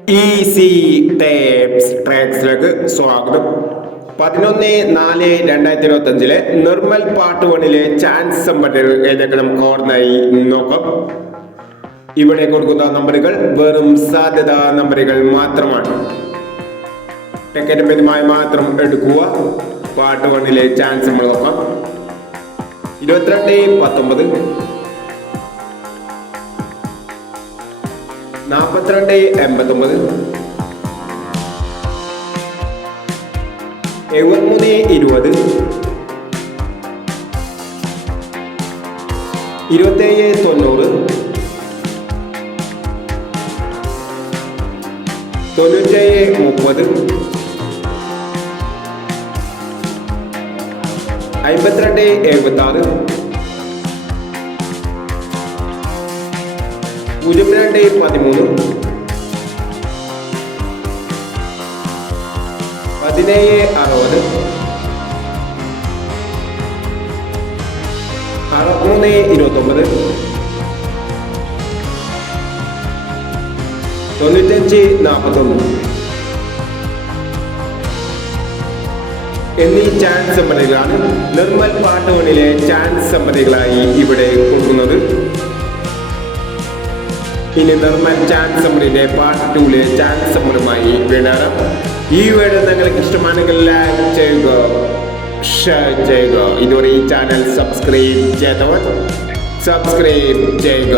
Easy tapes ട്രാക്സിലേക്ക് സ്വാഗതം. പതിനൊന്ന് നാല് രണ്ടായിരത്തി ഇരുപത്തി അഞ്ചിലെ നിർമ്മൽ പാർട്ട് വണ്ണിലെ ചാൻസ് നമ്പറുകൾ ഏതൊക്കെ നമുക്ക് ഓർമ്മയായി നോക്കാം. ഇവിടെ കൊടുക്കുന്ന നമ്പറുകൾ വെറും സാധ്യതാ നമ്പറുകൾ മാത്രമാണ്. ടിക്കറ്റ് മിതമായി മാത്രം എടുക്കുക. പാർട്ട് വണ്ണിലെ ചാൻസ് നമ്മൾ നോക്കാം. ഇരുപത്തിരണ്ട് പത്തൊമ്പത്. നാൽപ്പത്തിരണ്ട് എൺപത്തൊമ്പത്. എഴുപത്തിമൂന്ന് ഇരുപത്. ഇരുപത്തേഴ് തൊണ്ണൂറ്. തൊണ്ണൂറ്റേഴ് മുപ്പത്. അമ്പത്തിരണ്ട് എഴുപത്തി ആറ് പൂജ്യം രണ്ട് പതിമൂന്ന് പതിനേഴ് അറുപത്. അറുപത്തിമൂന്ന് ഇരുപത്തൊമ്പത് തൊണ്ണൂറ്റഞ്ച് നാൽപ്പത്തൊന്ന് എന്നീ ചാൻസ് സമ്മതികളാണ് നിർമ്മൽ പാട്ടുകളിലെ ചാൻസ് സമ്മതികളായി ഇവിടെ കൊടുക്കുന്നത്. ഇനി നിർമ്മൽ ചാൻസ് സമ്മറിന്റെ പാർട്ട് ടൂലെ ചാൻസ് സമ്മറുമായി വീണാറ് ഈ വീഡിയോ നിങ്ങൾക്ക് ഇഷ്ടമാണെങ്കിൽ ലൈക്ക് ചെയ്യുക ഷെയർ ചെയ്യുക. ഇതുവരെ ഈ ചാനൽ സബ്സ്ക്രൈബ് ചെയ്തവർ സബ്സ്ക്രൈബ് ചെയ്യുക.